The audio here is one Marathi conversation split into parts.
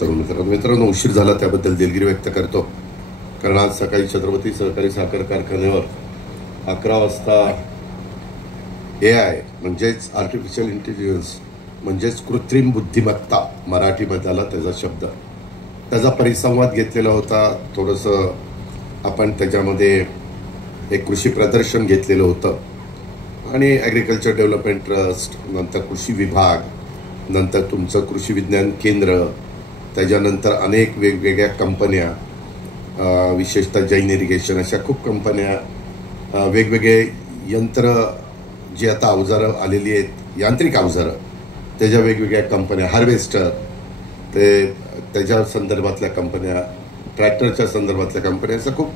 तरुण मित्रांनो, उशीर झाला त्याबद्दल दिलगिरी व्यक्त करतो. कारण आज सकाळी छत्रपती सहकारी साखर कारखान्यावर 11 वाजता AI म्हणजेच आर्टिफिशियल इंटेलिजन्स म्हणजेच कृत्रिम बुद्धिमत्ता मराठीमध्ये आला त्याचा शब्द, त्याचा परिसंवाद घेतलेला होता. थोडंसं आपण त्याच्यामध्ये एक कृषी प्रदर्शन घेतलेलं होतं आणि ॲग्रिकल्चर डेव्हलपमेंट ट्रस्ट, नंतर कृषी विभाग, नंतर तुमचं कृषी विज्ञान केंद्र, त्याच्यानंतर अनेक वेगवेगळ्या कंपन्या, विशेषतः जैन इरिगेशन, अशा खूप कंपन्या, वेगवेगळे यंत्र जी आता अवजारं आलेली आहेत, यांत्रिक अवजारं, त्याच्या वेगवेगळ्या कंपन्या, हार्वेस्टर, ते त्याच्या संदर्भातल्या कंपन्या, ट्रॅक्टरच्या संदर्भातल्या कंपन्या, असं खूप.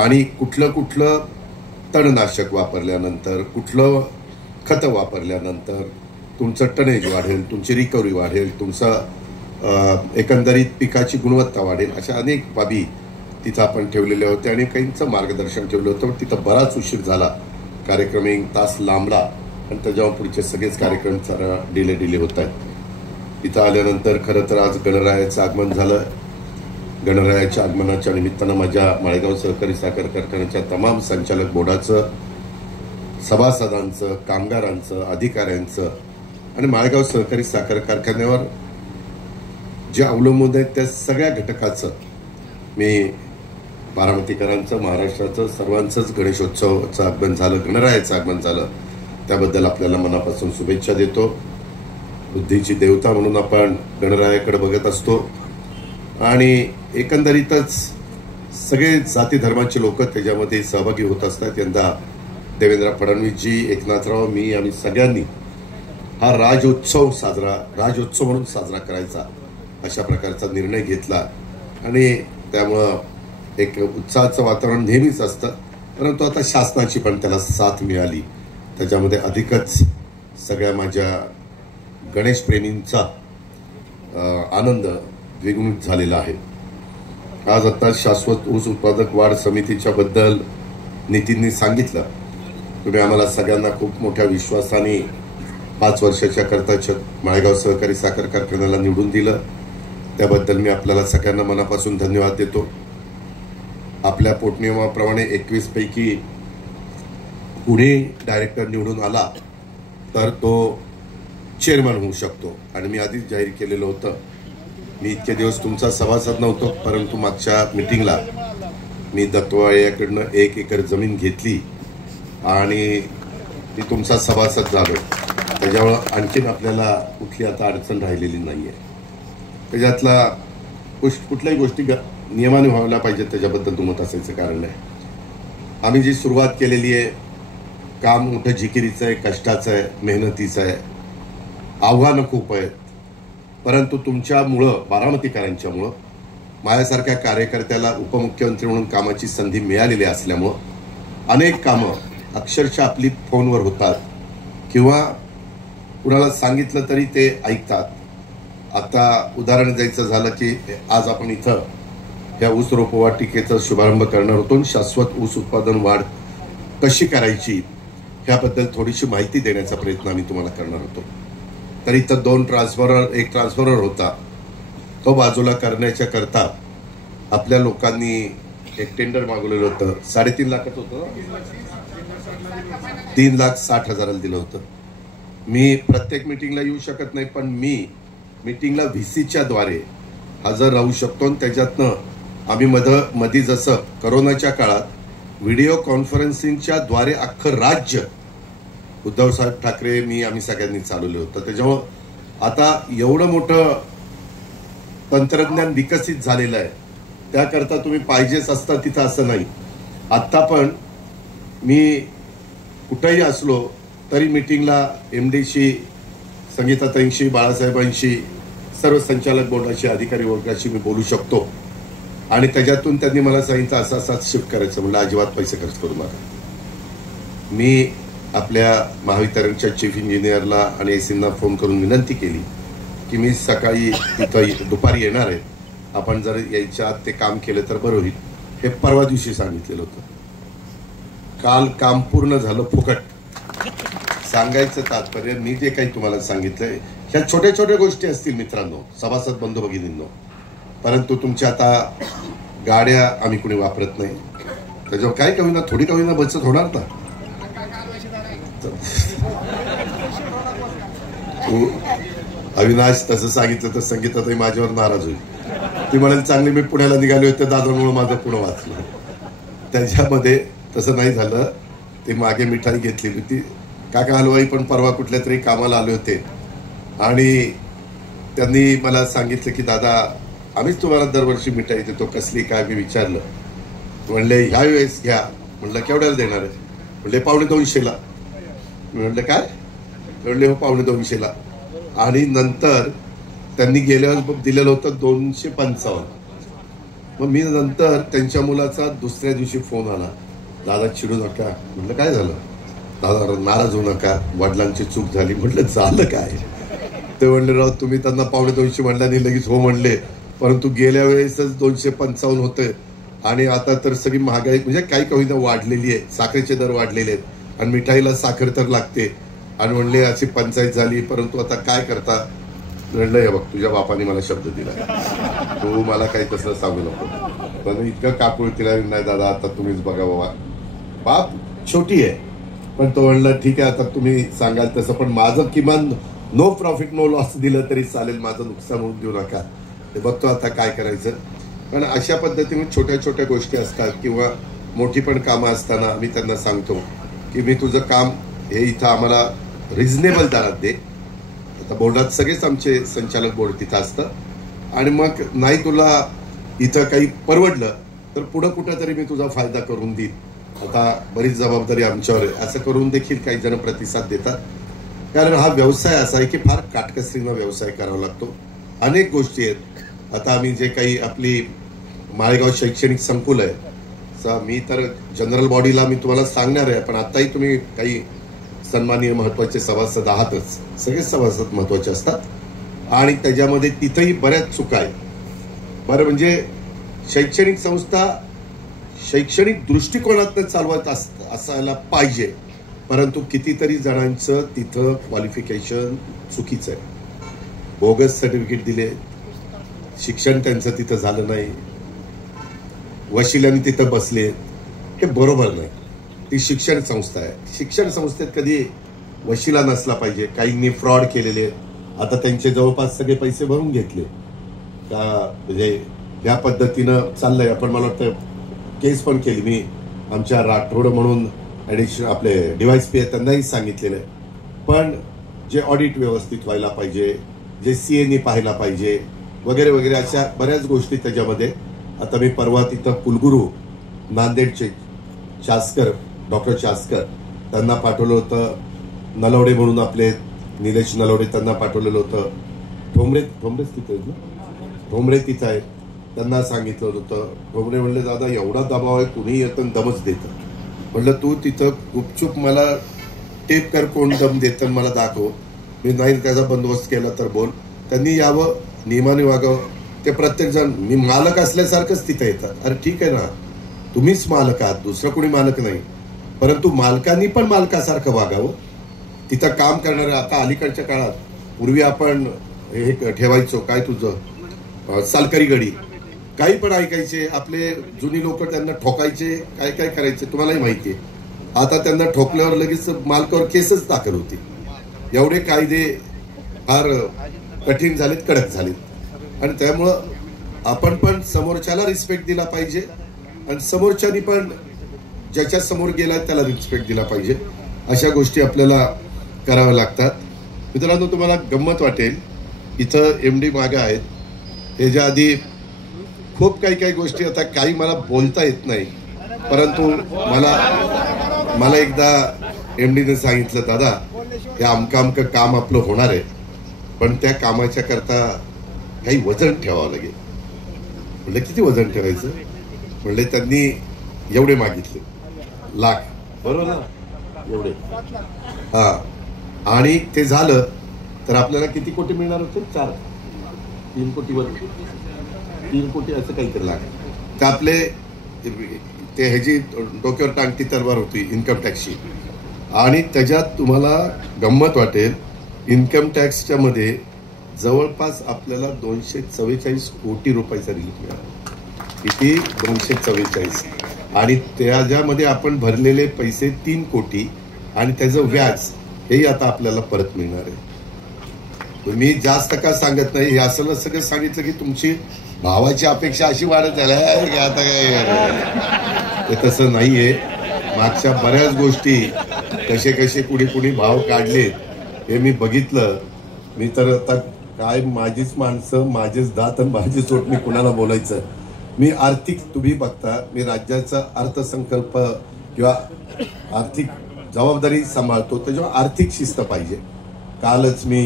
आणि कुठलं तणनाशक वापरल्यानंतर, कुठलं खतं वापरल्यानंतर तुमचं टनेज वाढेल, तुमची रिकव्हरी वाढेल, तुमचं एकंदरीत पिकाची गुणवत्ता वाढेल, अशा अनेक बाबी तिथं आपण ठेवलेल्या होत्या आणि काहींचं मार्गदर्शन ठेवलं होतं. तिथं बराच उशीर झाला, कार्यक्रम 1 तास लांबला आणि त्याच्यावर पुढचे सगळेच कार्यक्रम जरा डिले होत आहेत. इथं आल्यानंतर खरं तर आज गणरायाचं आगमन झालं. गणरायाच्या आगमनाच्या निमित्तानं माझ्या माळेगाव सहकारी साखर कारखान्याच्या तमाम संचालक बोर्डाचं, सभासदांचं, कामगारांचं, अधिकाऱ्यांचं आणि माळेगाव सहकारी साखर कारखान्यावर जे अवलंबून आहेत त्या सगळ्या घटकाचं मी बारामतीकरांचं, महाराष्ट्राचं, सर्वांचंच गणेशोत्सवाचं आगमन झालं, गणरायाचं आगमन झालं, त्याबद्दल आपल्याला मनापासून शुभेच्छा देतो. बुद्धीची देवता म्हणून आपण गणरायाकडे बघत असतो आणि एकंदरीतच सगळे जाती धर्माचे लोक त्याच्यामध्ये सहभागी होत असतात. यंदा देवेंद्र फडणवीसजी, एकनाथराव, मी आणि सगळ्यांनी हा राजोत्सव म्हणून साजरा करायचा अशा प्रकारचा निर्णय घेतला आणि त्यामुळं एक उत्साहाचं वातावरण नेहमीच असतं. परंतु आता शासनाची पण त्याला साथ मिळाली, त्याच्यामध्ये अधिकच सगळ्या माझ्या गणेशप्रेमींचा आनंद द्विगुणित झालेला आहे. आज आता शाश्वत ऊस उत्पादक वाढ समितीच्या बद्दल नितीननी सांगितलं. तुम्ही आम्हाला सगळ्यांना खूप मोठ्या विश्वासाने 5 वर्षाच्या करता माळेगाव सहकारी साखर कारखान्याला निवडून दिलं, त्याबद्दल मी आपल्याला सगळ्यांना मनापासून धन्यवाद देतो. आपल्या पोटनियमाप्रमाणे 21 पैकी पुणे डायरेक्टर निवडून आला तर तो चेअरमन होऊ शकतो आणि मी आधीच जाहीर केलेलं होतं. मी इतके दिवस तुमचा सभासद नव्हतो, परंतु मागच्या मिटिंगला मी दत्तवाळ्याकडनं 1 एकर जमीन घेतली आणि ती तुमचा सभासद झालो. त्याच्यामुळं आणखीन आपल्याला कुठली आता अडचण राहिलेली नाहीये. त्याच्यातला कुठल्याही गोष्टी नियमाने व्हायला पाहिजेत त्याच्याबद्दल दुमत असायचं कारण नाही. आम्ही जी सुरुवात केलेली आहे, काम मोठं जिकिरीचं आहे, कष्टाचं आहे, मेहनतीचं आहे, आव्हानं खूप आहेत. परंतु तुमच्यामुळं, बारामतीकरांच्यामुळं, माझ्यासारख्या कार्यकर्त्याला उपमुख्यमंत्री म्हणून कामाची संधी मिळालेली असल्यामुळं अनेक कामं अक्षरशः आपली फोनवर होतात किंवा कुणाला सांगितलं तरी ते ऐकतात. आता उदाहरण द्यायचं झालं की आज आपण इथं या ऊस रोपवाटिकेचा शुभारंभ करणार होतो. शाश्वत ऊस उत्पादन वाढ कशी करायची ह्याबद्दल थोडीशी माहिती देण्याचा प्रयत्न आम्ही तुम्हाला करणार होतो. तर इथं 2 ट्रान्सफॉर्मर, एक ट्रान्सफॉर्मर होता, तो बाजूला करण्याच्या करता आपल्या लोकांनी एक टेंडर मागवलेलं होतं. 3.5 लाखाचं होतं, 3,60,000 दिलं होतं. मी प्रत्येक मिटिंगला येऊ शकत नाही, पण मी मिटिंगला VCच्या द्वारे हजर राहू शकतो. त्याच्यातनं आम्ही मधी जसं करोनाच्या काळात व्हिडिओ कॉन्फरन्सिंगच्या द्वारे अख्खं राज्य उद्धवसाहेब ठाकरे, मी, आम्ही सगळ्यांनी चालवलं होतं. त्याच्यामुळं आता एवढं मोठं तंत्रज्ञान विकसित झालेलं आहे, त्याकरता तुम्ही पाहिजेच असता तिथं असं नाही. आत्ता पण मी कुठंही असलो तरी मिटिंगला MDशी, संगीताताईंशी, बाळासाहेबांशी, सर्व संचालक बोर्डाशी, अधिकारी वर्गाशी मी बोलू शकतो. आणि त्याच्यातून त्यांनी मला सांगितलं असं असं शिफ्ट करायचं. म्हणलं अजिबात पैसे खर्च करू नका. मी आपल्या महावितरणच्या चीफ इंजिनियरला आणि एसींना फोन करून विनंती केली की मी सकाळी तिथं दुपारी येणार आहे, आपण जर यायच्या आत ते काम केलं तर बरं होईल. हे परवा दिवशी सांगितलेलं होतं. काल काम पूर्ण झालं फुकट. सांगायचं तात्पर्य मी जे काही तुम्हाला सांगितलंय ह्या छोट्या छोट्या गोष्टी असतील मित्रांनो, सभासद बंधू भगिनींनो, परंतु तुमच्या आता गाड्या आम्ही कुणी वापरत नाही, त्याच्यावर काय का होईना थोडी का होईना बचत होणार ना. तू अविनाश तसं सांगितलं तर संगीताताई माझ्यावर नाराज होईल. ती म्हणेल चांगली मी पुण्याला निघाले होते दादामुळे माझं पुणे वाचलं. त्याच्यामध्ये तसं नाही झालं. ते मागे मिठाई घेतली होती. काका हलवाई पण परवा कुठल्या तरी कामाला आले होते आणि त्यांनी मला सांगितलं की दादा आम्हीच तुम्हाला दरवर्षी मिठाई देतो, कसली काय. मी विचारलं, म्हणले ह्या वेळेस घ्या. म्हणलं केवढ्याला देणार आहे. म्हणले 250ला. मी म्हणलं काय. म्हणले हो 250ला. आणि नंतर त्यांनी गेल्यावर दिलेलं होतं 255. मग मी नंतर त्यांच्या मुलाचा दुसऱ्या दिवशी फोन आला, दादा चिडू नका. म्हटलं काय झालं. दादा नाराज होऊ नका, वडिलांची चूक झाली. म्हटलं झालं काय. ते म्हणले राव तुम्ही त्यांना 250 म्हणल्याने लगेच हो म्हणले, परंतु गेल्या वेळेसच 255 होते आणि आता तर सगळी महागाई म्हणजे काही कविता वाढलेली आहे. साखरेचे दर वाढलेले आहेत आणि मिठाईला साखर तर लागते. आणि म्हणले अशी पंचायत झाली, परंतु आता काय करता. म्हणलं हे बघ तुझ्या बापाने मला शब्द दिला, तू मला काही तसं सांगू नको. पण इतकं कापूळ तिला नाही दादा आता तुम्हीच बघा बाबा. बाप छोटी आहे पण तो म्हणलं ठीक आहे आता तुम्ही सांगाल तसं, पण माझं किमान नो प्रॉफिट नो लॉस दिलं तरी चालेल, माझं नुकसान होऊन देऊ नका. ते बघतो आता काय करायचं. पण अशा पद्धतीने छोट्या छोट्या गोष्टी असतात किंवा मोठी पण कामं असताना आम्ही त्यांना सांगतो की मी तुझं काम हे इथं आम्हाला रिझनेबल दरात दे. आता बोर्डात सगळेच आमचे संचालक बोर्ड तिथं असतं आणि मग नाही तुला इथं काही परवडलं तर पुढं कुठं तरी मी तुझा फायदा करून देईन. आता बरीच जबाबदारी आमच्यावर आहे असं करून देखील काही जण प्रतिसाद देतात. कारण हा व्यवसाय असा आहे की फार काटकसरीनं व्यवसाय करावा लागतो. अनेक गोष्टी आहेत. आता आम्ही जे काही आपली माळेगाव शैक्षणिक संकुल आहे, मी तर जनरल बॉडीला मी तुम्हाला सांगणार आहे, पण आताही तुम्ही काही सन्माननीय महत्वाचे सभासद आहातच. सगळेच सभासद महत्वाचे असतात आणि त्याच्यामध्ये तिथंही बऱ्याच चुका आहेत. बरं म्हणजे शैक्षणिक संस्था शैक्षणिक दृष्टिकोनातनं चालवत असायला पाहिजे, परंतु कितीतरी जणांचं तिथं क्वालिफिकेशन चुकीचं आहे. बोगस सर्टिफिकेट दिले, शिक्षण त्यांचं तिथं झालं नाही, वशिल्याने तिथं बसले, हे बरोबर नाही. ती शिक्षण संस्था आहे. शिक्षण संस्थेत कधी वशिला नसला पाहिजे. काहींनी फ्रॉड केलेले आहेत. आता त्यांचे जवळपास सगळे पैसे भरून घेतले का म्हणजे या पद्धतीनं चाललंय. आपण मला वाटतं केस पण केली मी. आमच्या राठोड म्हणून ॲडिशनल आपले डिवाइस पी आहे त्यांनाही सांगितलेलं आहे. पण जे ऑडिट व्यवस्थित व्हायला पाहिजे, जे CAनी पाहायला पाहिजे वगैरे वगैरे अशा बऱ्याच गोष्टी त्याच्यामध्ये. आता मी परवा तिथं कुलगुरू नांदेडचे चास्कर डॉक्टर चास्कर त्यांना पाठवलं होतं. नलवडे म्हणून आपले निलेश नलवडे त्यांना पाठवलेलं होतं. ठोंबरेच तिथं आहेत ना, ठोंबरे तिथं आहे. त्यांना सांगितलं होतं. ठोंबरे म्हणले दादा एवढा दबाव आहे कुणीही येतं दमच देतं. म्हटलं तू तिथं गुपचूप मला टेप कर कोण दम देतं मला दाखव, मी नाही त्याचा बंदोबस्त केला तर बोल. त्यांनी यावं, नियमाने वागावं. ते प्रत्येक जण मी मालक असल्यासारखंच तिथं येतात. अरे ठीक आहे ना, तुम्हीच मालक आहात, दुसरं कोणी मालक नाही, परंतु मालकांनी पण मालकासारखं वागावं. तिथं काम करणारे आता अलीकडच्या काळात, पूर्वी आपण हे ठेवायचो काय तुझं सालकरी गडी, काही पण ऐकायचे आपले जुनी लोक, त्यांना ठोकायचे, काय काय करायचे तुम्हालाही माहिती आहे. आता त्यांना ठोकल्यावर लगेच मालकावर केसच दाखल होती. एवढे कायदे फार कठीण झालेत, कडक झालेत. आणि त्यामुळं आपण पण समोरच्याला रिस्पेक्ट दिला पाहिजे आणि समोरच्यानी पण ज्याच्या समोर गेला त्याला रिस्पेक्ट दिला पाहिजे. अशा गोष्टी आपल्याला कराव्या लागतात. मित्रांनो तुम्हाला गंमत वाटेल, इथं MD मागे आहेत. ह्याच्या आधी खूप काही गोष्टी, आता काही मला बोलता येत नाही, परंतु मला एकदा MDने सांगितलं दादा हे अमकं काम आपलं होणार आहे, पण त्या कामाच्या करता काही वजन ठेवावं लागेल. म्हणलं किती वजन ठेवायचं. म्हणले त्यांनी एवढे मागितले लाख, बरोबर ना, एवढे. हा, आणि ते झालं तर आपल्याला किती कोटी मिळणार होते. 3 कोटीवर 3 कोटी असं काहीतरी लाख. तर आपले ते ह्याची डोक्यावर टांगती तलवार होती इन्कम टॅक्सची. आणि त्याच्यात तुम्हाला गंमत वाटेल, इन्कम टॅक्सच्या मध्ये जवळपास आपल्याला 244 कोटी रुपयाचा रिलीफ मिळाला. किती? 244. आणि त्याच्यामध्ये आपण भरलेले पैसे 3 कोटी आणि त्याचं व्याज हेही आता आपल्याला परत मिळणार आहे. तुम्ही जास्त का सांगत नाही? हे असं सगळं सांगितलं की तुमची भावाची अपेक्षा अशी वाढत झाल्या की आता काय. ते तसं नाहीये. मागच्या बऱ्याच गोष्टी कसे कसे कुणी भाव काढलेत हे मी बघितलं. मी तर आता काय, माझीच माणसं, माझेच दात आणि माझी सोट, मी कुणाला बोलायचं. मी आर्थिक, तुम्ही बघता, मी राज्याचा अर्थसंकल्प किंवा आर्थिक जबाबदारी सांभाळतो, त्याच्यावर आर्थिक शिस्त पाहिजे. कालच मी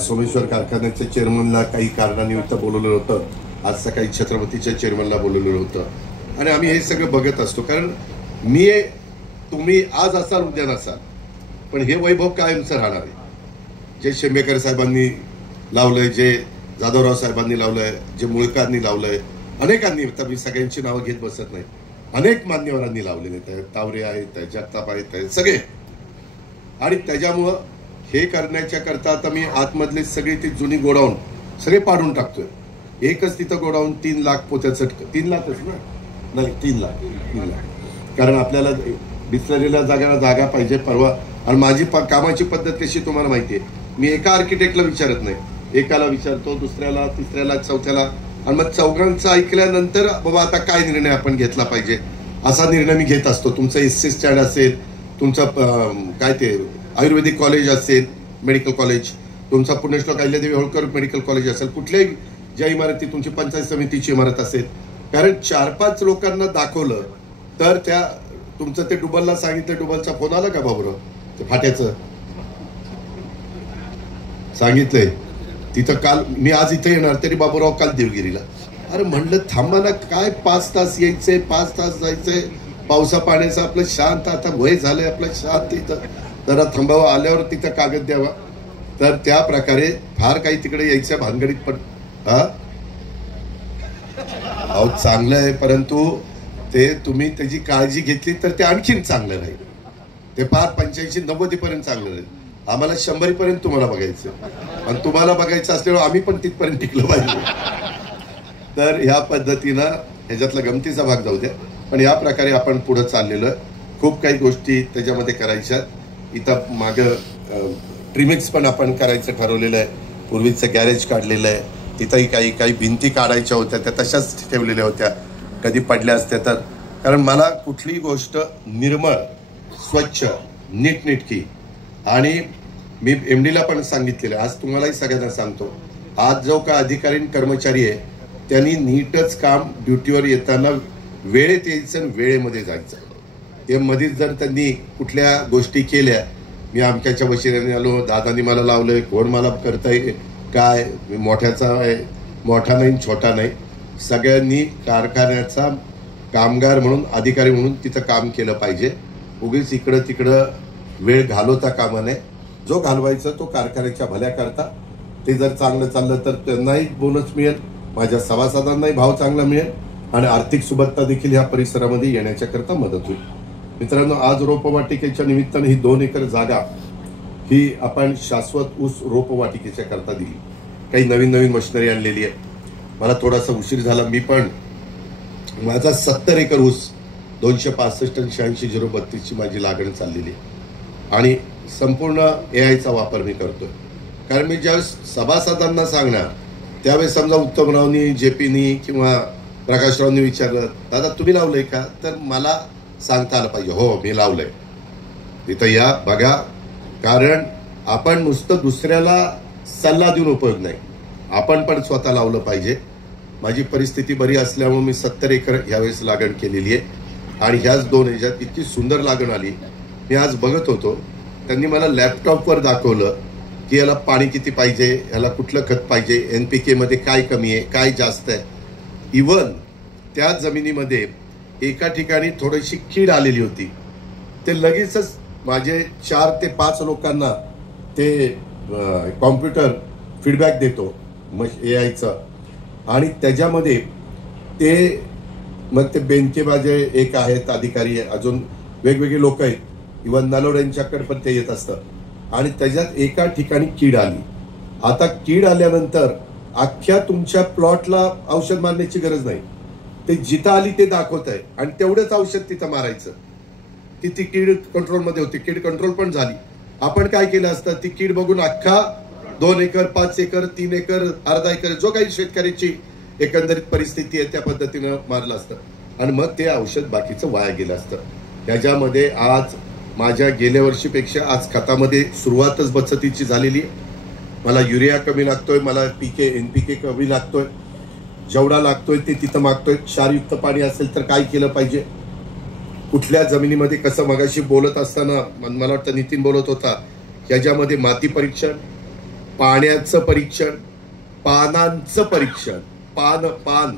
सोमेश्वर कारखान्याच्या चेअरमनला काही कारणानिमित्त बोलवलेलं होतं. आज सकाळी छत्रपतीच्या चेअरमनला बोलवलेलं होतं. आणि आम्ही हे सगळं बघत असतो. कारण तुम्ही आज असाल उद्या नसाल, पण हे वैभव कायमचं राहणार आहे. जे शेंबेकर साहेबांनी लावलंय, जे जाधवराव साहेबांनी लावलंय, जे मुळकांनी लावलंय, अनेकांनी, तर मी सगळ्यांची नावं घेत बसत नाही, अनेक मान्यवरांनी लावलेले आहेत. तावरे आहेत, जगताप आहेत, सगळे. आणि त्याच्यामुळं हे करण्याच्या करता आता मी आतमधले सगळी ती जुनी गोडाऊन सगळे पाडून टाकतोय. एकच तिथं गोडाऊन 3 लाख पोत्याचं, 3 लाखच ना, नाही 3 लाख. कारण आपल्याला बिसलेल्या जागा पाहिजे. परवा, आणि माझी कामाची पद्धत कशी तुम्हाला माहिती आहे. मी एका आर्किटेक्टला विचारत नाही, एकाला विचारतो, दुसऱ्याला, तिसऱ्याला, चौथ्याला, आणि मग चौघांचं ऐकल्यानंतर बाबा आता काय निर्णय आपण घेतला पाहिजे असा निर्णय मी घेत असतो. तुमचं एससी स्टँड असेल, तुमचं काय ते आयुर्वेदिक कॉलेज असेल, मेडिकल कॉलेज, तुमचा पुण्यश्लोक अहिल्यादेवी होळकर मेडिकल कॉलेज असेल, कुठल्याही ज्या इमारती, तुमची पंचायत समितीची इमारत असेल. कारण 4-5 लोकांना दाखवलं तर त्या तुमचं ते डुबलला सांगितलं, डुबलचा फोन आला का बाबूराव, ते फाट्याचं सांगितलंय तिथं. काल मी आज इथे येणार तरी बाबूराव काल देवगिरीला. अरे म्हणलं थांबा ना, काय 5 तास यायचंय, 5 तास जायचंय, पावसा पाण्याचं आपलं शांत, आता वय झालंय आपलं शांत, इथं जरा थांबावं, आल्यावर तिथं कागद द्यावा. तर त्या प्रकारे फार काही तिकडे यायच्या भानगडीत पण अहो चांगलं आहे, परंतु ते तुम्ही त्याची काळजी घेतली तर ते आणखीन चांगलं राहील. ते फार 85-90 पर्यंत चांगलं राहील. आम्हाला 100 पर्यंत तुम्हाला बघायचं, आणि तुम्हाला बघायचं असल्यावर आम्ही पण तिथपर्यंत टिकलो पाहिजे. तर ह्या पद्धतीनं ह्याच्यातला गमतीचा भाग जाऊ द्या, पण या प्रकारे आपण पुढे चाललेलं. खूप काही गोष्टी त्याच्यामध्ये करायच्या. इथं मागं ट्रिमिक्स पण आपण करायचं ठरवलेलं आहे. पूर्वीचं गॅरेज काढलेलं आहे. तिथंही काही भिंती काढायच्या होत्या, त्या तशाच ठेवलेल्या होत्या. कधी पडल्या असत्या तर. कारण मला कुठलीही गोष्ट निर्मळ, स्वच्छ, नीटनेटकी, आणि मी एमडीला पण सांगितलेलं, आज तुम्हालाही सगळ्यांना सांगतो, आज जो का अधिकारी कर्मचारी आहे त्यांनी नीटच काम, ड्युटीवर येताना वेळेत यायचं, वेळेमध्ये जायचं. ते मध्येच जर त्यांनी कुठल्या गोष्टी केल्या, मी अमक्याच्या वशिल्याने आलो, दादानी मला लावलंय, कोण मला करताय काय, मी मोठ्याचा आहे, मोठा नाही छोटा नाही, सगळ्यांनी कारखान्याचा कामगार म्हणून, अधिकारी म्हणून तिथं काम केलं पाहिजे. उगीच इकडं तिकडं वेळ घालवता कामा नये. जो घालवायचा तो कारखान्याच्या भल्या करता. ते जर चांगलं चाललं तर त्यांनाही बोनस मिळेल, माझ्या सभासदांनाही भाव चांगला मिळेल, आणि आर्थिक सुबत्ता देखील ह्या परिसरामध्ये येण्याच्या करता मदत होईल. मित्रांनो, आज रोपवाटिकेच्या निमित्तानं ही 2 एकर जागा ही आपण शाश्वत ऊस रोपवाटिकेच्या करता दिली. काही नवीन मशिनरी आणलेली आहे. मला थोडासा उशीर झाला. मी पण माझा 70 एकर ऊस 265 टन 86-032 माझी लागण चाललेली आहे. आणि संपूर्ण एआयचा वापर मी करतोय. कारण मी ज्यावेळेस सभासदांना सांगणार त्यावेळेस समजा उत्तमरावनी, जेपीनी किंवा प्रकाशरावनी विचारलं, दादा तुम्ही लावलंय का, तर मला सांगता आलं पाहिजे, हो मी लावलंय, तिथं या बघा. कारण आपण नुसतं दुसऱ्याला सल्ला देऊन उपयोग नाही, आपण पण स्वतः लावलं पाहिजे. माझी परिस्थिती बरी असल्यामुळे मी 70 एकर ह्यावेळेस लागण केलेली आहे. आणि ह्याच 2 ह्याच्यात इतकी सुंदर लागण आली. मी आज बघत होतो, त्यांनी मला लॅपटॉपवर दाखवलं की याला पाणी किती पाहिजे, याला कुठलं खत पाहिजे, NPK मध्ये काय कमी आहे, काय जास्त आहे. इव्हन त्या जमिनीमध्ये एका ठिकाणी थोडीशी कीड आलेली होती. ते लगेचच माझे 4 ते 5 लोकांना ते कॉम्प्युटर फीडबॅक देतो एआयचा, आणि त्याच्यामध्ये ते मग ते बेनके माझे एक आहेत अधिकारी, अजून वेगवेगळे लोक आहेत, इव्हन नलोड यांच्याकडे पण ते येत असतं. आणि त्याच्यात एका ठिकाणी कीड आली. आता कीड आल्यानंतर अख्ख्या तुमच्या प्लॉटला औषध मारण्याची गरज नाही. ते जिथं आली ते दाखवत आहे आणि तेवढंच औषध तिथं मारायचं की ती कीड कंट्रोलमध्ये होती. कीड कंट्रोल पण झाली. आपण काय केलं असतं, ती कीड बघून अख्खा 2 एकर 5 एकर 3 एकर अर्धा एकर जो काही शेतकऱ्याची एकंदरीत परिस्थिती आहे त्या पद्धतीनं मारलं असतं आणि मग ते औषध बाकीचं वाया गेलं असतं. त्याच्यामध्ये आज माझ्या गेल्या वर्षीपेक्षा आज खतामध्ये सुरुवातच बचतीची झालेली आहे. मला युरिया कमी लागतोय, मला NPK कमी लागतोय, जेवढा लागतोय ते तिथं मागतोय. क्षारयुक्त पाणी असेल तर काय केलं पाहिजे, कुठल्या जमिनीमध्ये कसं, मगाशी बोलत असताना मला वाटतं नितीन बोलत होता, याच्यामध्ये माती परीक्षण, पाण्याचं परीक्षण, पानांचं परीक्षण, पान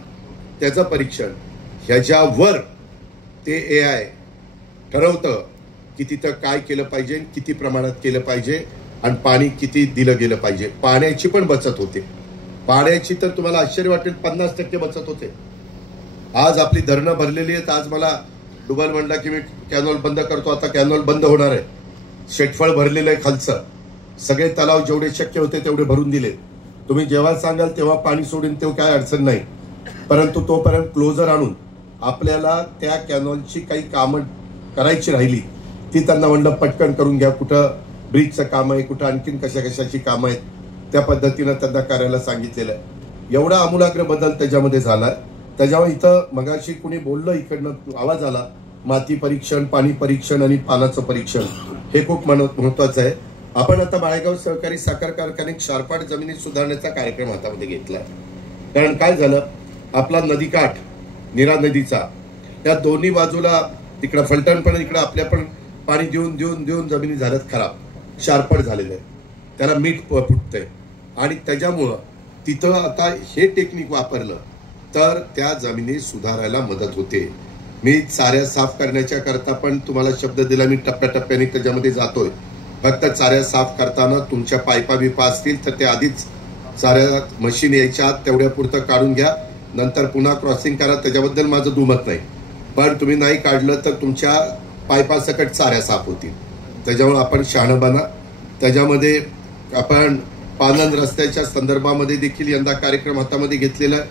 त्याचं परीक्षण, ह्याच्यावर ते AI ठरवतं की तिथं काय केलं पाहिजे, किती प्रमाणात केलं पाहिजे आणि पाणी किती दिलं गेलं पाहिजे. पाण्याची पण बचत होते. पाण्याची तर तुम्हाला आश्चर्य वाटेल 50% बचत होते. आज आपली धरणं भरलेली आहेत. आज मला डुबल म्हणला की मी कॅनॉल बंद करतो. आता कॅनॉल बंद होणार आहे. शेतफळ भरलेलं आहे खालचं. सगळे तलाव जेवढे शक्य होते तेवढे भरून दिले. तुम्ही जेव्हा सांगाल तेव्हा पाणी सोडून तेव्हा काय अडचण नाही. परंतु तोपर्यंत क्लोजर आणून आपल्याला त्या कॅनॉलची काही कामं करायची राहिली ती त्यांना म्हणलं पटकन करून घ्या. कुठं ब्रिजचं काम आहे, कुठं आणखीन कशाची कामं आहेत, त्या पद्धतीनं त्यांना करायला सांगितलेलं आहे. एवढा आमूलाग्र बदल त्याच्यामध्ये झालाय. त्याच्यावर इथं मगाशी कुणी बोललं, इकडनं आवाज आला, माती परीक्षण, पाणी परीक्षण आणि पानाचं परीक्षण हे खूप महत्वाचं आहे. आपण आता माळेगाव सहकारी साखर कारखाने क्षारपाट जमिनी सुधारण्याचा कार्यक्रम हातामध्ये घेतलाय. कारण काय झालं, आपला नदीकाठ नीरा नदीचा या दोन्ही बाजूला तिकडं फलटण पण इकडं आपल्या पण पाणी देऊन देऊन देऊन जमिनी झाल्यात खराब, क्षारपट झालेलं आहे, त्याला मीठ फुटतंय आणि त्याच्यामुळं तिथं आता हे टेक्निक वापरलं तर त्या जमिनी सुधारायला मदत होते. मी चाऱ्या साफ करण्याच्या करता पण तुम्हाला शब्द दिला, मी टप्प्याटप्प्याने त्याच्यामध्ये जातोय. फक्त चाऱ्या साफ करताना तुमच्या पायपा बिपा असतील तर ते आधीच चाऱ्या मशीन यायच्या आत तेवढ्या पुरतं काढून घ्या, नंतर पुन्हा क्रॉसिंग करा. त्याच्याबद्दल माझं दुमत नाही, पण तुम्ही नाही काढलं तर तुमच्या पायपासकट चाऱ्या साफ होतील. त्याच्यामुळे आपण शहाणं बना. त्याच्यामध्ये आपण पानंद रस्त्याच्या संदर्भामध्ये देखील यंदा कार्यक्रम हातामध्ये घेतलेला आहे.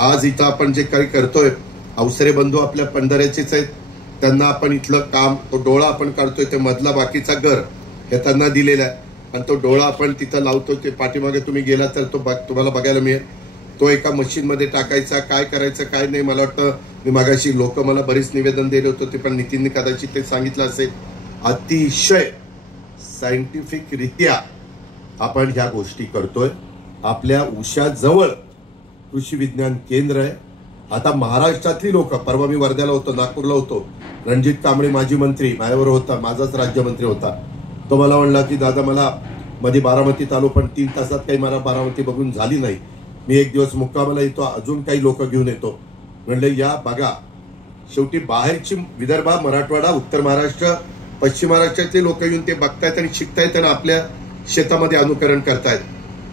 आज इथं आपण जे काही करतोय, अवसरे बंधू आपल्या पंढऱ्याचेच आहेत, त्यांना आपण इथलं काम, तो डोळा आपण काढतोय, ते मधला बाकीचा घर हे त्यांना दिलेला आहे आणि तो डोळा आपण तिथं लावतोय. ते पाठीमागे तुम्ही गेला तर तो तुम्हाला बघायला मिळेल. तो एका मशीनमध्ये टाकायचा, काय करायचं काय नाही. मला वाटतं मी मागाशी लोक मला बरीच निवेदन दिले होते, ते पण नितीनने कदाचित ते सांगितलं असेल. अतिशय सायंटिफिक रित्या आपण ह्या गोष्टी करतोय. आपल्या उशाजवळ कृषी विज्ञान केंद्र आहे. आता महाराष्ट्रातली लोक, परवा मी वर्ध्याला होतो, नागपूरला होतो, रणजित कांबळे माजी मंत्री माझ्याबरोबर होता, माझाच राज्यमंत्री होता. तो मला म्हणला की दादा मला मध्ये बारामतीत आलो पण 3 तासात काही मला बारामती बघून झाली नाही, मी एक दिवस मुक्कामाला येतो, अजून काही लोक घेऊन येतो. म्हणले या बघा, शेवटी बाहेरची विदर्भ, मराठवाडा, उत्तर महाराष्ट्र, पश्चिम महाराष्ट्रातले लोक येऊन ते बघतायत आणि शिकतायत आणि आपल्या शेतामध्ये अनुकरण करतायत.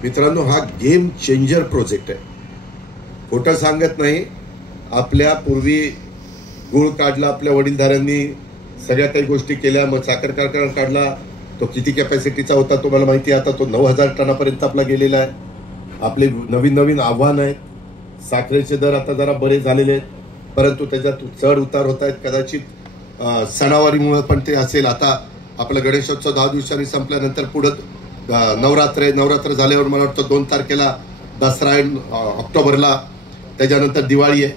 मित्रांनो, हा गेम चेंजर प्रोजेक्ट आहे. खोटं सांगत नाही. आपल्या पूर्वी गुळ काढला, आपल्या वडीलधाऱ्यांनी सगळ्या काही गोष्टी केल्या, मग साखर कारखाना काढला. तो किती कॅपॅसिटीचा होता तो मला माहिती आहे. आता तो 9,000 टनापर्यंत आपला गेलेला आहे. आपले नवीन नवीन आव्हान आहेत. साखरेचे दर आता जरा बरे झालेले आहेत, परंतु त्याच्यात चढ उतार होत आहेत. कदाचित सणावारीमुळे पण ते असेल. आता आपला गणेशोत्सव 10 दिवसांनी संपल्यानंतर पुढं नवरात्र झाल्यावर मला वाटतं 2 तारखेला दसरा आहे, ऑक्टोबरला, त्याच्यानंतर दिवाळी आहे.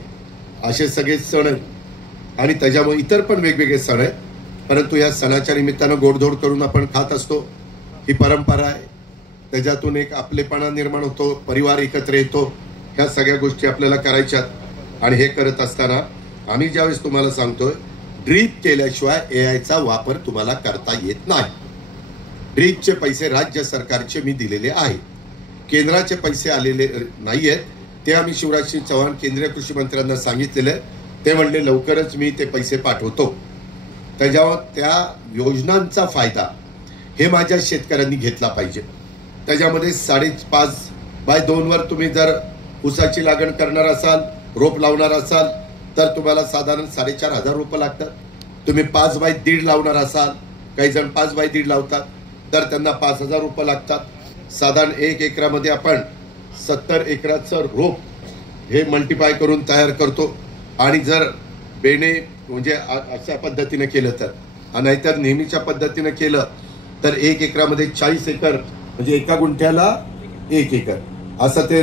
असे सगळे सण आहेत आणि त्याच्यामुळे इतर पण वेगवेगळे सण आहेत. परंतु या सणाच्या निमित्तानं गोडधोड करून आपण खात असतो. ही परंपरा आहे. त्याच्यातून एक आपलेपणा निर्माण होतो, परिवार एकत्र येतो. ह्या सगळ्या गोष्टी आपल्याला करायच्यात आणि हे करत असताना आम्ही ज्यावेळेस तुम्हाला सांगतोय, ड्रीप केल्याशिवाय AIचा वापर तुम्हाला करता येत नाही. ड्रीपचे पैसे राज्य सरकारचे मी दिलेले आहेत. केंद्राचे पैसे आलेले नाहीयेत. ते आम्ही शिवराजसिंह चौहान केंद्रीय कृषी मंत्र्यांना सांगितलेलं आहे. ते म्हणले लवकरच मी ते पैसे पाठवतो. त्याच्यावर त्या योजनांचा फायदा हे माझ्या शेतकऱ्यांनी घेतला पाहिजे. त्याच्यामध्ये 5.5x2 वर तुम्ही जर ऊसाची लागण करणार असाल, रोप लावणार असाल तर तुम्हाला साधारण 4,500 रुपये लागतात. तुम्ही 5x1.5 लावणार असाल, काही जण 5x1.5 लावतात तर त्यांना 5,000 रुपये लागतात. साधारण 1 एकरामध्ये आपण 70 एकराचं रोप हे मल्टिप्लाय करून तयार करतो. आणि जर बेणे म्हणजे अशा पद्धतीने केलं तर, नाहीतर नेहमीच्या पद्धतीने केलं तर 1 एकरामध्ये 40 एकर म्हणजे एका गुंठ्याला 1 एकर असं ते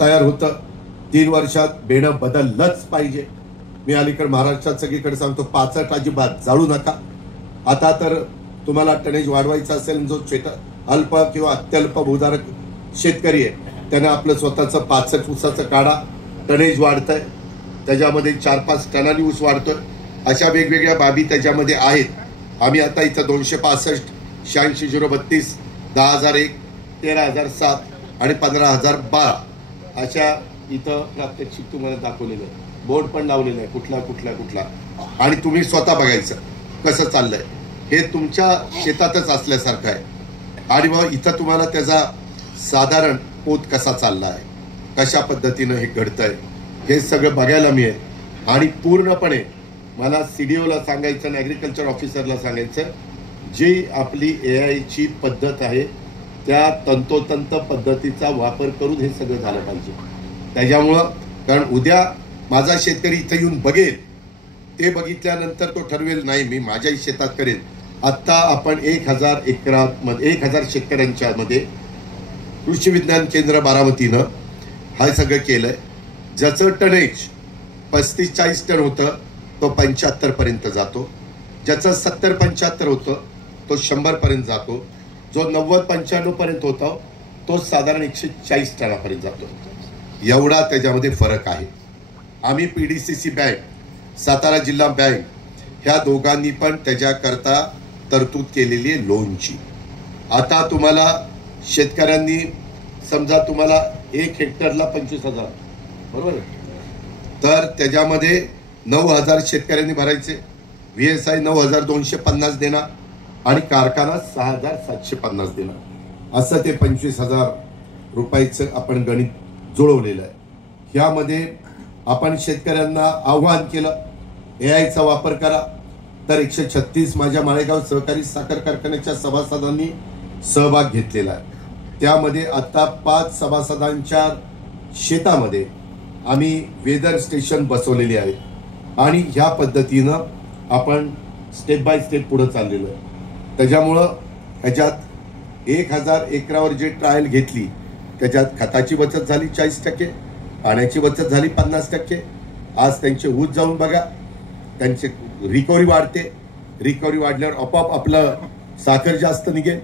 तयार होतं. 3 वर्षात बेणं बदललंच पाहिजे. मी अलीकडे महाराष्ट्रात सगळीकडे सांगतो, पाचट अजिबात जाळू नका. आता तर तुम्हाला टनेज वाढवायचा असेल, जो अल्प किंवा अत्यल्प भूधारक शेतकरी आहे त्यानं आपलं स्वतःचं 65 ऊसाचं काढा. टनेज वाढतंय, त्याच्यामध्ये 4-5 टनांनी ऊस वाढतोय. अशा वेगवेगळ्या बाबी त्याच्यामध्ये आहेत. आम्ही आता इथं 265, 86,032, 10,001, 13,007 आणि 15,012 अशा इथं प्रात्यक्षिक तुम्हाला दाखवलेलं आहे. बोर्ड पण लावलेलं आहे कुठला. आणि तुम्ही स्वतः बघायचं कसं चाललंय. हे तुमच्या शेतातच असल्यासारखं आहे. आणि मग इथं तुम्हाला त्याचा साधारण पोत कसा चालला आहे, कशा पद्धतीनं हे घडतंय, हे सगळं बघायला मिळेल. आणि पूर्णपणे मला CDOला सांगायचं आणि ॲग्रिकल्चर ऑफिसरला सांगायचं, जी आपली AI ची पद्धत आहे त्या तंतोतंत पद्धतीचा वापर करून हे सगळं झालं पाहिजे. त्याच्यामुळं कारण उद्या माझा शेतकरी इथं येऊन बघेल, ते बघितल्यानंतर तो ठरवेल नाही मी माझ्याही शेतात करेल. आत्ता आपण 1000 एकरामध्ये 1000 शेतकऱ्यांच्या मध्ये कृषी विज्ञान केंद्र बारामतीनं हा सगळं केलंय. ज्याचं टनेज 35-40 टन होतं तो 75 पर्यंत जातो. ज्याचं 70-75 होतं तो 100 पर्यंत जातो. जो 90-95 पर्यंत होता तो साधारण 140 टनापर्यंत जातो. एवढा त्याच्यामध्ये फरक आहे. आम्ही PDCC बँक, सातारा जिल्हा बँक ह्या दोघांनी पण त्याच्याकरता तरतूद केलेली आहे लोनची. आता तुम्हाला शेतकऱ्यांनी समजा तुम्हाला 1 हेक्टरला 25,000 बरोबर आहे, तर त्याच्यामध्ये 9,000 शेतकऱ्यांनी भरायचे. VSI 9,250 देणार आणि कारखाना 6,750 देणार. असं ते 25,000 रुपयाचं आपण गणित जुळवलेलं आहे. ह्यामध्ये आपण शेतकऱ्यांना आव्हान केलं AI चा वापर करा. तर 136 माझ्या माळेगाव सहकारी साखर कारखान्याच्या सभासदांनी सहभाग घेतलेला आहे. त्यामध्ये आता 5 सभासदांच्या शेतामध्ये आम्ही वेदर स्टेशन बसवलेली आहे. आणि ह्या पद्धतीनं आपण स्टेप बाय स्टेप पुढे चाललेलो आहे. त्याच्यामुळं ह्याच्यात 1000 एकरावर जे ट्रायल घेतली त्याच्यात खताची बचत झाली 40%, पाण्याची बचत झाली 50%. आज त्यांचे ऊस जाऊन बघा, त्यांचे रिकव्हरी वाढते. रिकव्हरी वाढल्यावर आपोआप आपलं साखर जास्त निघेल.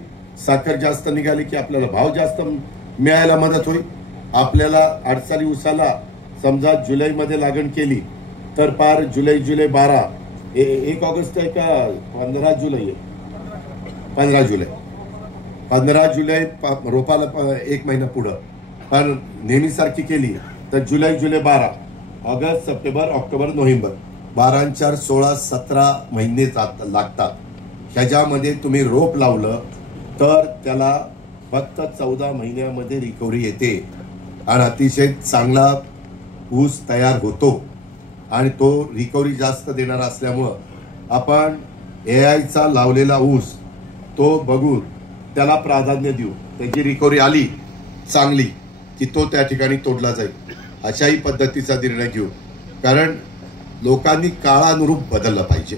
साखर जास्त निघाली की आपल्याला भाव जास्त मिळायला मदत होईल. आपल्याला 8 साली ऊसाला समजा जुलैमध्ये लागण केली तर पार जुलै 12 1 ऑगस्ट आहे का 15 जुलै आहे, 15 जुलै रोपाला 1 महिना पुढं. पण नेहमीसारखी केली तर जुलै 12 ऑगस्ट सप्टेंबर ऑक्टोबर नोव्हेंबर 12 4 16 17 महिने लागतात. ह्याच्यामध्ये तुम्ही रोप लावलं तर त्याला फक्त 14 महिन्यामध्ये रिकव्हरी येते आणि अतिशय चांगला ऊस तयार होतो. आणि तो रिकव्हरी जास्त देणारा असल्यामुळं आपण AI चा लावलेला ऊस तो बघून त्याला प्राधान्य देऊ. त्याची रिकव्हरी आली चांगली की तो त्या ठिकाणी तोडला जाईल, अशाही पद्धतीचा निर्णय घेऊ. कारण लोकांनी काळानुरूप बदललं पाहिजे.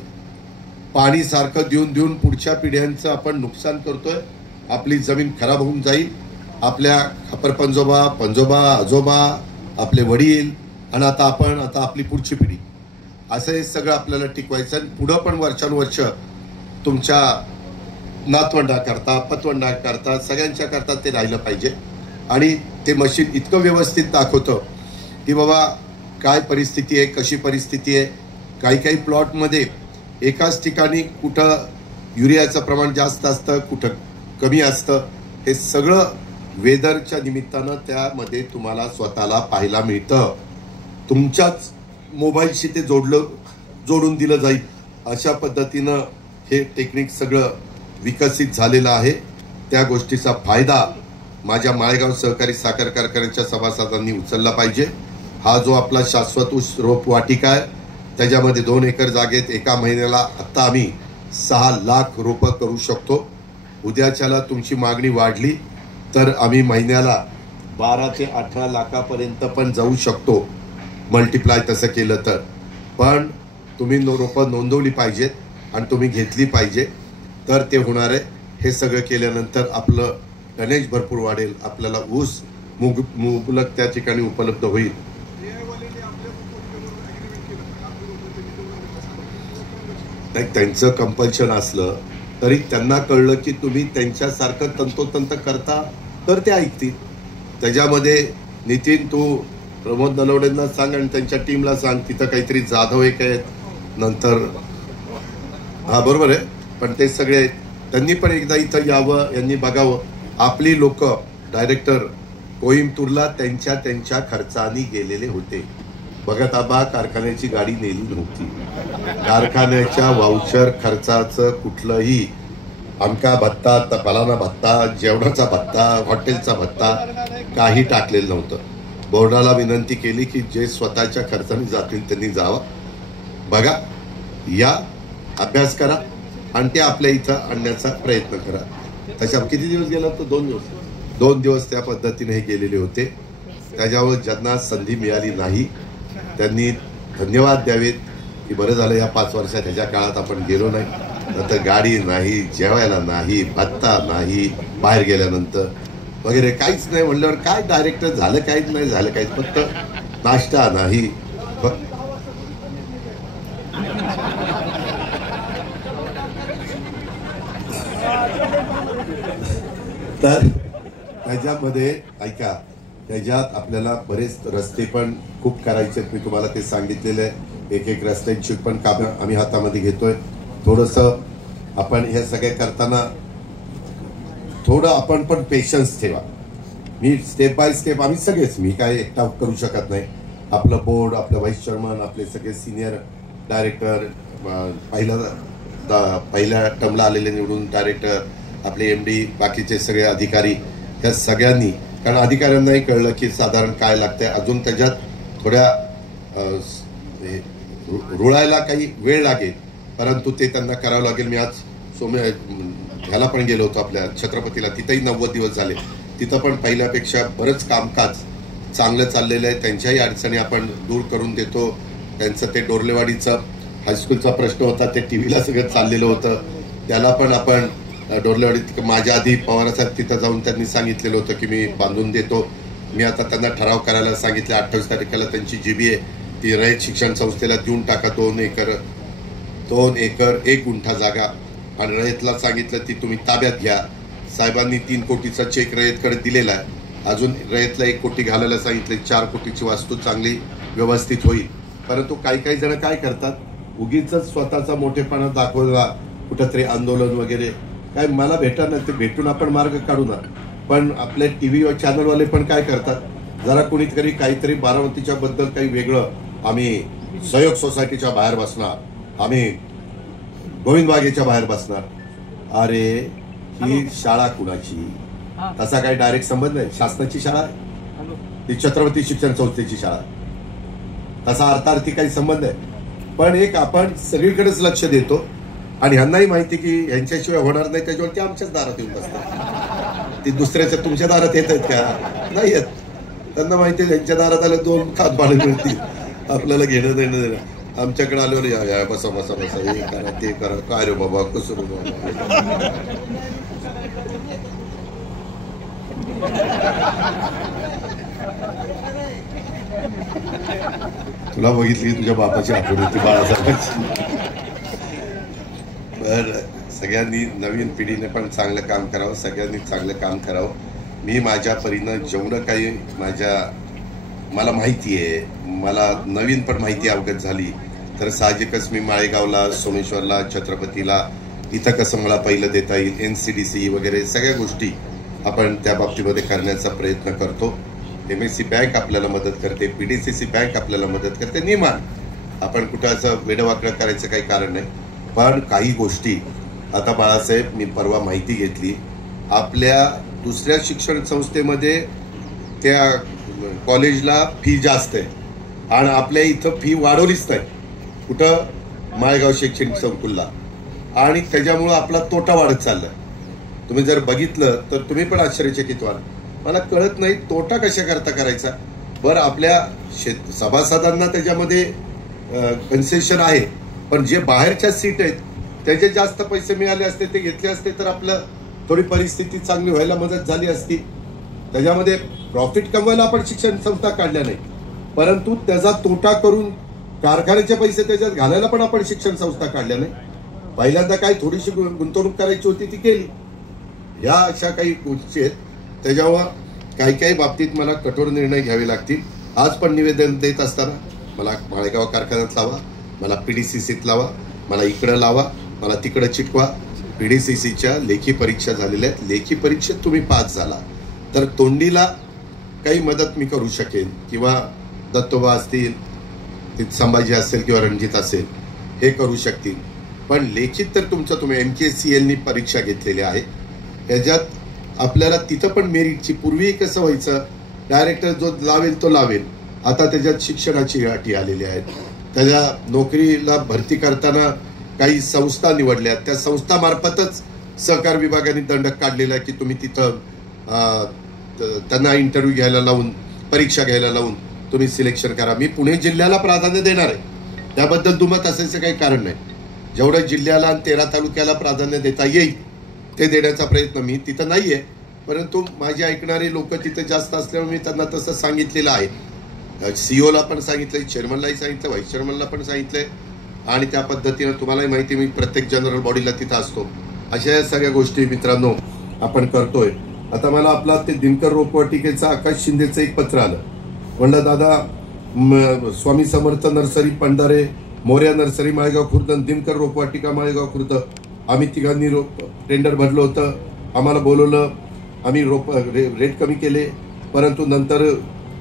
पाणी सारखं देऊन देऊन पुढच्या पिढ्यांचं आपण नुकसान करतोय. आपली जमीन खराब होऊन जाईल. आपल्या खापरपंजोबा, पंजोबा, आजोबा, आपले वडील आणि आता आपली पुढची पिढी असं हे सगळं आपल्याला टिकवायचं. आणि पुढं पण वर्षानुवर्ष तुमच्या नातवंडाकरता, पतवंडाकरता, सगळ्यांच्या करता ते राहिलं पाहिजे. आणि ते मशीन इतकं व्यवस्थित दाखवतं की बाबा काय परिस्थिती आहे, कशी परिस्थिती आहे. काही प्लॉटमध्ये एकाच ठिकाणी कुठं युरियाचं प्रमाण जास्त असतं, कुठं कमी असतं. हे सगळं वेदरच्या निमित्तानं त्यामध्ये तुम्हाला स्वतःला पाहायला मिळतं. तुमच्याच मोबाईलशी ते जोडून दिलं जाईल. अशा पद्धतीनं हे टेक्निक सगळं विकसित झालेलं आहे. त्या गोष्टीचा फायदा माझ्या माळेगाव सहकारी साखर कारखान्याच्या सभासदांनी उचलला पाहिजे. हा जो आपला शाश्वत ऊस रोप वाटिका आहे त्याच्यामध्ये 2 एकर जागेत एका महिन्याला आत्ता आम्ही 6 लाख रोपं करू शकतो. उद्याच्याला तुमची मागणी वाढली तर आम्ही महिन्याला 12 ते 18 लाखापर्यंत पण जाऊ शकतो, मल्टिप्लाय तसं केलं तर. पण तुम्ही रोपं नोंदवली पाहिजेत आणि तुम्ही घेतली पाहिजे, तर ते होणार आहे. हे सगळं केल्यानंतर आपलं टनेज भरपूर वाढेल, आपल्याला ऊस मुबलक त्या ठिकाणी उपलब्ध होईल. त्यांचं कंपल्शन असलं तरी त्यांना कळलं की तुम्ही त्यांच्यासारखं तंतोतंत करता तर ते ऐकतील. त्याच्यामध्ये नितीन, तू प्रमोद नलवडेंना सांग आणि त्यांच्या टीमला सांग, तिथं काहीतरी जाधव एक आहेत, नंतर हा बरोबर आहे, पण ते सगळे त्यांनी पण एकदा इथं यावं, यांनी बघावं. आपली लोक डायरेक्टर कोईम्बतूरला त्यांच्या खर्चाने गेलेले होते. बघत आबा कारखान्याची गाडी नेली नव्हती. कारखान्याच्या वाउचर खर्चाचं कुठलंही आमका भत्ता, फलाना भत्ता, जेवणाचा भत्ता, हॉटेलचा भत्ता काही टाकलेलं नव्हतं. बोर्डाला विनंती केली की जे स्वतःच्या खर्चाने जातील त्यांनी जावं. बघा, या अभ्यास करा आणि ते आपल्या इथं आणण्याचा प्रयत्न करा. तशा किती दिवस गेला तो? 2 दिवस त्या पद्धतीने हे गेलेले होते. त्याच्यावर ज्यांना संधी मिळाली नाही त्यांनी धन्यवाद द्यावेत की बरं झालं या 5 वर्षात ह्याच्या काळात आपण गेलो नाही, नंतर गाडी नाही, जेवायला नाही, भत्ता नाही, बाहेर गेल्यानंतर वगैरे काहीच नाही. म्हणल्यावर काय डायरेक्टर झालं, काहीच नाही झालं, काहीच फक्त नाश्ता नाही. तर त्याच्यामध्ये ऐका, त्याच्यात आपल्याला बरेच रस्ते पण खूप करायचे. मी तुम्हाला ते सांगितलेलं आहे. एक रस्त्यांची पण कामं आम्ही हातामध्ये घेतोय. थोडंसं आपण हे सगळे करताना थोडं आपण पण पेशन्स ठेवा. मी स्टेप बाय स्टेप, आम्ही सगळेच, मी काय एकटा करू शकत नाही. आपलं बोर्ड, आपलं व्हाईस चेअरमन, आपले सगळे सिनियर डायरेक्टर, पहिल्या टर्मला आलेले निवडून डायरेक्टर, आपले MD, बाकीचे सगळे अधिकारी, त्या सगळ्यांनी, कारण अधिकाऱ्यांनाही कळलं की साधारण काय लागतंय. अजून त्याच्यात थोड्या रुळायला काही वेळ लागेल, परंतु ते त्यांना करावं लागेल. मी आज ह्याला पण गेलो होतो आपल्या छत्रपतीला, तिथंही 90 दिवस झाले. तिथं पण पहिल्यापेक्षा बरंच कामकाज चांगलं चाललेलं आहे. त्यांच्याही अडचणी आपण दूर करून देतो. त्यांचं ते डोरलेवाडीचं हायस्कूलचा प्रश्न होता, ते TV ला सगळं चाललेलं होतं, त्याला पण आपण डोरलेवाडीत माझ्या आधी पवारसाहेब तिथं जाऊन त्यांनी सांगितलेलं होतं की मी बांधून देतो. मी आता त्यांना ठराव करायला सांगितले. 28 तारखेला त्यांची GB आहे, ती रयत शिक्षण संस्थेला देऊन टाका. 2 एकर 1 गुंठा जागा, आणि रयतला सांगितलं ती तुम्ही ताब्यात घ्या. साहेबांनी 3 कोटीचा चेक रयतकडे दिलेला आहे. अजून रयतला 1 कोटी घालायला सांगितले. 4 कोटीची वास्तू चांगली व्यवस्थित होईल. परंतु काही जण काय करतात, उगीच स्वतःचा मोठेपणा दाखवला, कुठंतरी आंदोलन वगैरे काय मला भेटा ना, ते भेटून आपण मार्ग काढू ना. पण आपले TV चॅनलवाले पण काय करतात, जरा कोणीतरी काहीतरी बारामतीच्या बद्दल काही वेगळं, आम्ही सहयोग सोसायटीच्या बाहेर बसणार, आम्ही गोविंद बागेच्या बाहेर बसणार. अरे ही शाळा कुणाची? तसा काही डायरेक्ट संबंध नाही. शासनाची शाळा आहे ती, छत्रपती शिक्षण संस्थेची शाळा, तसा अर्थार्थी काही संबंध आहे. पण एक आपण सगळीकडेच लक्ष देतो आणि ह्यांनाही माहिती की यांच्याशिवाय होणार नाही, त्याच्यावरती आमच्याच दारात येऊन बसतात. ती दुसऱ्याच्या तुमच्या दारात येत आहेत का? नाही येत. त्यांना माहिती आहे यांच्या दारात आले 2 खातबाळे मिळतील, आपल्याला घेणं देणं. आमच्याकडे आल्यावर या बसा बसा बसा, हे करा ते करा. काय रे बाबा, कसं बाबा. तुला बघितली तुझ्या बापाची आठवण होती बाळासाहेबांची. बरं, सगळ्यांनी, नवीन पिढीने पण चांगलं काम करावं, सगळ्यांनी चांगलं काम करावं. मी माझ्या परीनं जेवढं काही मला माहिती आहे, मला नवीन पण माहिती अवगत झाली, तर साहजिकच मी माळेगावला, सोमेश्वरला, छत्रपतीला, इथं कसं मला पहिलं देता येईल, NCDC वगैरे सगळ्या गोष्टी आपण त्या बाबतीमध्ये करण्याचा प्रयत्न करतो. MSC बँक आपल्याला मदत करते, PDCC बँक आपल्याला मदत करते. नियमान आपण कुठं असं वेडवाकडं करायचं काही कारण नाही. पण काही गोष्टी आता बाळासाहेब, मी परवा माहिती घेतली, आपल्या दुसऱ्या शिक्षण संस्थेमध्ये त्या कॉलेजला फी जास्त आहे आणि आपल्या इथं फी वाढवलीच नाही. कुठं? माळेगाव शैक्षणिक संकुलला. आणि त्याच्यामुळं आपला तोटा वाढत चाललाय. तुम्ही जर बघितलं तर तुम्ही पण आश्चर्यचकित व्हाल. मला कळत नाही तोटा कशा करता करायचा. बरं, आपल्या सभासदांना त्याच्यामध्ये कन्सेशन आहे, पण जे बाहेरच्या सीट आहेत त्याचे जास्त पैसे मिळाले असते, ते घेतले असते तर आपलं थोडी परिस्थिती चांगली व्हायला मदत झाली असती. त्याच्यामध्ये प्रॉफिट कमवायला आपण शिक्षण संस्था काढल्या नाही, परंतु त्याचा तोटा करून कारखान्याचे पैसे त्याच्यात घालायला पण आपण शिक्षण संस्था काढल्या नाही. पहिल्यांदा काही थोडीशी गुंतवणूक करायची होती ती केली. या अशा काही गोष्टी आहेत त्याच्यावर काही बाबतीत मला कठोर निर्णय घ्यावे लागतील. आज पण निवेदन देत असताना मला माळेगाव कारखान्यात लावा, मला PDCCत लावा, मला इकडं लावा, मला तिकडं चिटवा. PDCCच्या लेखी परीक्षा झालेल्या आहेत. लेखी परीक्षेत तुम्ही पास झाला तर तोंडीला काही मदत मी करू शकेन, किंवा दत्तोबा असतील, संभाजी असेल किंवा रणजित असेल, हे करू शकतील. पण लेखित तर तुमचं तुम्ही MKCL परीक्षा घेतलेली आहे. याच्यात आपल्याला तिथं पण मेरिटची, पूर्वी कसं व्हायचं, डायरेक्टर जो लावेल तो लावेल. आता त्याच्यात शिक्षणाची अटी आलेल्या आहेत. त्याच्या नोकरीला भरती करताना काही संस्था निवडल्या, त्या संस्थामार्फतच सहकार विभागाने दंडक काढलेला आहे की तुम्ही तिथं त्यांना इंटरव्ह्यू घ्यायला लावून, परीक्षा घ्यायला लावून तुम्ही सिलेक्शन करा. मी पुणे जिल्ह्याला प्राधान्य देणार आहे, त्याबद्दल दुमत असायचं काही कारण नाही. जेवढं जिल्ह्याला आणि 13 तालुक्याला प्राधान्य देता येईल ते देण्याचा प्रयत्न मी तिथं नाही आहे, परंतु माझे ऐकणारे लोक तिथं जास्त असल्यामुळे मी त्यांना तसं सांगितलेलं आहे. CEO ला पण सांगितलंय, चेअरमनलाही सांगितलं, व्हाईस चेअरमनला पण सांगितलंय, आणि त्या पद्धतीनं तुम्हालाही माहिती, मी प्रत्येक जनरल बॉडीला तिथं असतो. अशा या सगळ्या गोष्टी मित्रांनो आपण करतोय. आता मला आपला ते दिनकर रोपवाटिकेचा आकाश शिंदेचं एक पत्र आलं. म्हणलं दादा, स्वामी समर्थ नर्सरी पंढारे, मोर्या नर्सरी माळेगाव खुर्द, दिनकर रोपवाटिका माळेगाव खुर्द, आम्ही तिघांनी टेंडर भरलं होतं, आम्हाला बोलवलं, आम्ही रेट कमी केले, परंतु नंतर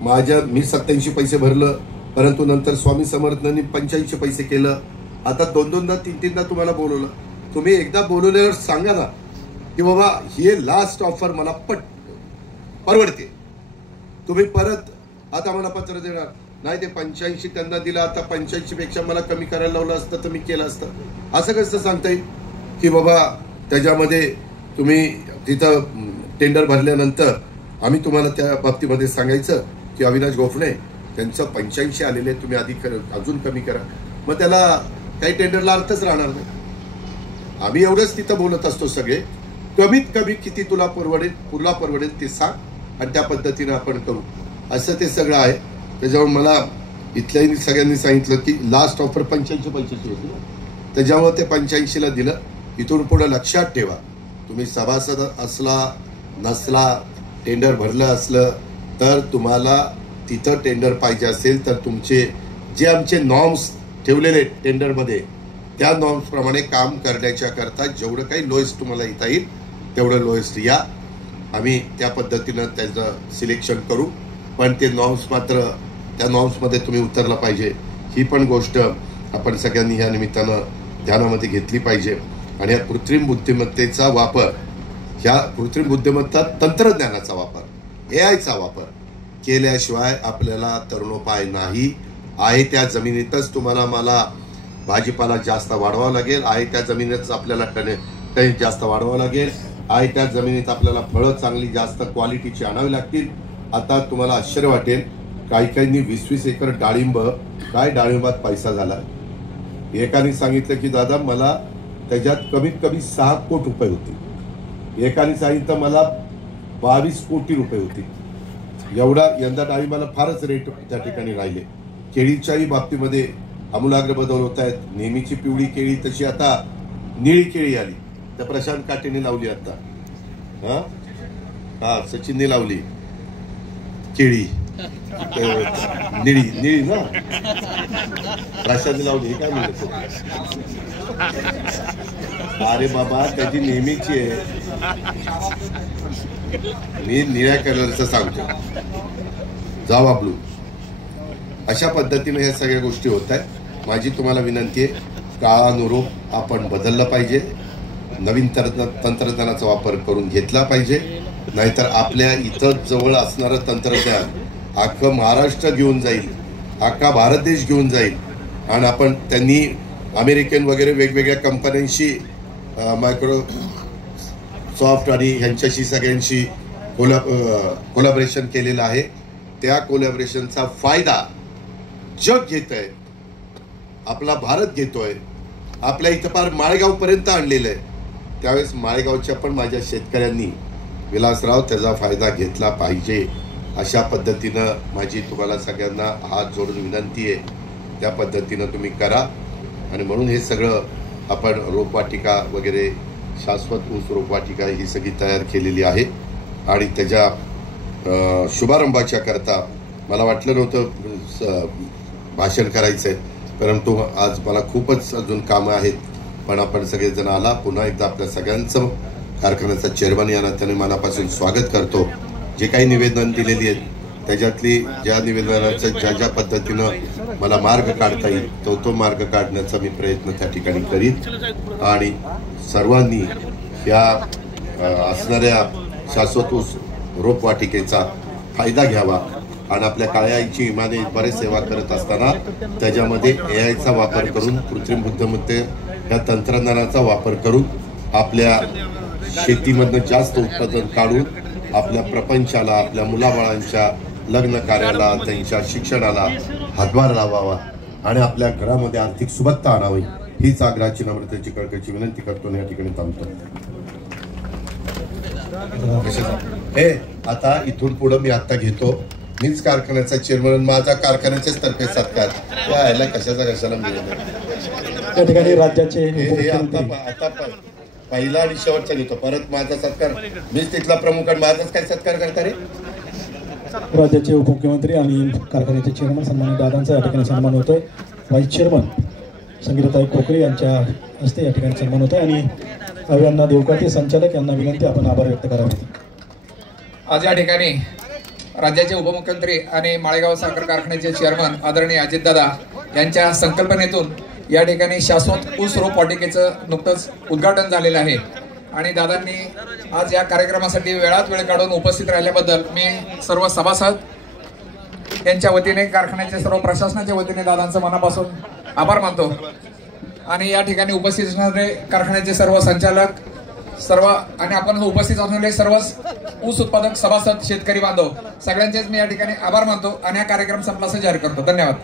मी 87 पैसे भरलं, परंतु नंतर स्वामी समर्थांनी 85 पैसे केलं. आता 2-2दा 3-3दा तुम्हाला बोलवलं. तुम्ही एकदा बोलवल्यावर सांगा ना की बाबा हे लास्ट ऑफर मला परवडते. तुम्ही परत आता मला पत्र देणार नाही, ते 85 त्यांना दिलं, आता 85 पेक्षा मला कमी करायला लावलं असतं तर मी केलं असतं. असं कसं सांगता येईल की बाबा त्याच्यामध्ये तुम्ही तिथं टेंडर भरल्यानंतर आम्ही तुम्हाला त्या बाबतीमध्ये सांगायचं की अविनाश गोफणे त्यांचं 85 आलेले, तुम्ही अजून कमी करा. मग त्याला काही टेंडरला अर्थच राहणार नाही. आम्ही एवढंच तिथं बोलत असतो, सगळे कमीत कमी किती तुला परवडेल ते सांग आणि त्या पद्धतीनं आपण करू, असं ते सगळं आहे. त्याच्यावर मला इथल्याही सगळ्यांनी सांगितलं की लास्ट ऑफर 85 पैशाची होती, त्याच्यामुळे ते 85ला दिलं. इथून पुढे लक्षात ठेवा, तुम्ही सभासद असला नसला, टेंडर भरलं असलं तर तुम्हाला तिथं टेंडर पाहिजे असेल तर तुमचे जे आमचे नॉर्म्स ठेवलेले टेंडरमध्ये, त्या नॉर्म्स प्रमाणे काम करण्याच्या करता जेवढं काही लोएस्ट तुम्हाला येता येईल तेवढं लोएस्ट या. आम्ही त्या पद्धतीनं त्याचं सिलेक्शन करू, पण ते नॉर्म्स मात्र त्या नॉर्म्समध्ये तुम्ही उतरला पाहिजे. ही पण गोष्ट आपण सगळ्यांनी या निमित्तानं ध्यानामध्ये घेतली पाहिजे. आणि या कृत्रिम बुद्धिमत्तेचा वापर, ह्या कृत्रिम बुद्धिमत्ता तंत्रज्ञानाचा वापर, AIचा वापर केल्याशिवाय आपल्याला तरुणोपाय नाही. आहे त्या जमिनीतच तुम्हाला मला भाजीपाला जास्त वाढवावा लागेल, आहे त्या जमिनीतच आपल्याला टन जास्त वाढवावं लागेल, आहे त्या जमिनीत आपल्याला फळं चांगली जास्त क्वालिटीची आणावी लागतील. आता तुम्हाला आश्चर्य वाटेल, काहींनी 20-20 एकर डाळिंब, काय डाळिंबात पैसा झाला. एकाने सांगितलं की दादा मला त्याच्यात कमीत कमी 6 कोटी रुपये होते, एकाने सांगितलं मला 22 कोटी रुपये होते. एवढा यंदा डाळिंबाला फारच रेट त्या ठिकाणी राहिले. केळीच्याही बाबतीमध्ये आमूलाग्र बदल होत आहेत. नेहमीची पिवळी केळी तशी आता निळी केळी आली. त्या प्रशांत काटेने लावली आता, हा सचिनने लावली केळी निळी ना, प्रशांतने लावली. हे काय म्हणत, अरे बाबा त्याची नेहमीची आहे, मी निळ्या कलरचं सांगतो, जावा ब्लू. अशा पद्धतीने ह्या सगळ्या गोष्टी होत आहेत. माझी तुम्हाला विनंती आहे, काळानुरूप आपण बदललं पाहिजे, नवीन तंत्रज्ञानाचा वापर करून घेतला पाहिजे. नाहीतर आपल्या इथं जवळ असणारं तंत्रज्ञान अख्खं महाराष्ट्र घेऊन जाईल, अख्खा भारत देश घेऊन जाईल. आणि आपण त्यांनी अमेरिकन वगैरे वेगवेगळ्या कंपन्यांशी सॉफ्ट आणि ह्यांच्याशी सगळ्यांशी कोलॅबरेशन केलेलं आहे. त्या कोलॅबरेशनचा फायदा जग घेत आहे, आपला भारत घेतोय. आपल्या इथं फार माळेगावपर्यंत आणलेलं आहे. त्यावेळेस माळेगावच्या पण माझ्या शेतकऱ्यांनी विलासराव त्याचा फायदा घेतला पाहिजे. अशा पद्धतीनं माझी तुम्हाला सगळ्यांना हात जोडून विनंती आहे, त्या पद्धतीनं तुम्ही करा. आणि म्हणून हे सगळं आपण रोपवाटिका वगैरे शाश्वत ऊस रोपवाटिका ही सगळी तयार केलेली आहे. आणि त्याच्या शुभारंभाच्या करता मला वाटलं नव्हतं भाषण करायचं आहे, परंतु आज मला खूपच अजून कामं आहेत. पण आपण सगळेजण आला. पुन्हा एकदा आपल्या सगळ्यांचं कारखान्याचा चेअरमन या नात्याने मनापासून स्वागत करतो. जे काही निवेदन दिलेली आहेत त्याच्यातली ज्या निवेदनाचं ज्या पद्धतीनं मला मार्ग काढता येईल तो मार्ग काढण्याचा मी प्रयत्न त्या ठिकाणी करीन. आणि सर्वांनी या असणाऱ्या शाश्वत ऊस रोपवाटिकेचा फायदा घ्यावा. आणि आपल्या काळ्या आईची इमाने बरेच सेवा करत असताना त्याच्यामध्ये AIचा वापर करून, कृत्रिम बुद्धिमत्ते या तंत्रज्ञानाचा वापर करून आपल्या शेतीमधनं जास्त उत्पादन काढून आपल्या प्रपंचाला, आपल्या मुलाबाळांच्या लग्न कार्याला, त्यांच्या शिक्षणाला हातभार लावावा आणि आपल्या घरामध्ये आर्थिक सुबत्ता आणावी, हीच आग्रहाची नम्रतेची कळकळीची विनंती करतो आणि या ठिकाणी थांबतो. हे आता इथून पुढे मी आता घेतो. मीच कारखान्याचा चेअरमन, माझा कारखान्याच्याच तर्फे सत्कार यायला कशाला मिळेल. त्या ठिकाणी राज्याचे आता पहिला आणि शेवटचा घेतो. परत माझा सत्कार, मीच तिथला प्रमुख आणि माझाच काय सत्कार करता रे. राज्याचे उपमुख्यमंत्री आणि कारखान्याचे चेअरमन सन्मानित दादांचा या ठिकाणी सन्मान होतोय. व्हाईस चेअरमन संगीताताई कोकरे यांच्या हस्ते या ठिकाणी सन्मान होतोय. आणि अभियांना देवकाते संचालक यांना विनंती आपण आभार व्यक्त करावे. आज या ठिकाणी राज्याचे उपमुख्यमंत्री आणि माळेगाव साखर कारखान्याचे चेअरमन आदरणीय अजितदादा यांच्या संकल्पनेतून या ठिकाणी शाश्वत ऊस रोपवाटिकेचं नुकतंच उद्घाटन झालेलं आहे. आणि दादांनी आज या कार्यक्रमासाठी वेळात वेळ काढून उपस्थित राहिल्याबद्दल मी सर्व सभासद यांच्या वतीने, कारखान्याच्या सर्व प्रशासनाच्या वतीने दादांचं मनापासून आभार मानतो. आणि या ठिकाणी उपस्थित असणारे कारखान्याचे सर्व संचालक, सर्व आणि आपण उपस्थित असलेले सर्व ऊस उत्पादक सभासद, शेतकरी बांधव सगळ्यांचेच मी या ठिकाणी आभार मानतो आणि हा कार्यक्रम संपला असं जाहीर करतो. धन्यवाद.